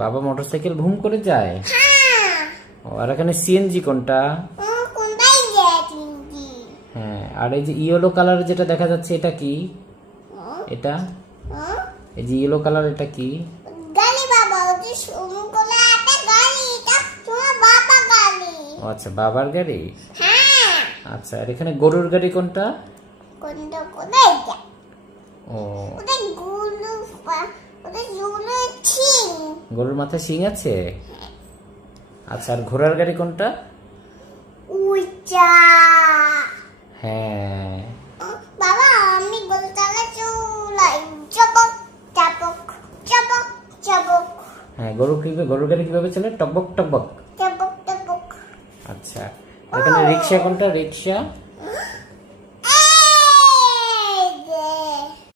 বাবা মোটরসাইকেল ভুম করে যায়। আর এখানে সিএনজি কোনটা? হ্যাঁ, আর এই যে ইয়েলো কালার যেটা দেখা যাচ্ছে এটা কি? এটা এই যে ইয়েলো কালার এটা কি? গাড়ি বাবা, ওই সমুকলা একটা গাড়ি, এটা তোমার বাবার গাড়ি। আচ্ছা, বাবার গাড়ি। হ্যাঁ। আচ্ছা, আর এখানে গরুর গাড়ি কোনটা? কোনটা কোথায় এটা? ও, ওটা গরু শিং। গরুর মাথায় শিং আছে। আচ্ছা, আর ঘোড়ার গাড়ি কোনটা? উইচা। হ্যাঁ বাবা, আমি বলতালে চুলাই চপক চপক চপক চপক। হ্যাঁ, গরুর গাড়ি কিভাবে চলে? টকবক টকবক। চপক চপক। আচ্ছা, এখানে রিক্সা কোনটা? রিক্সা।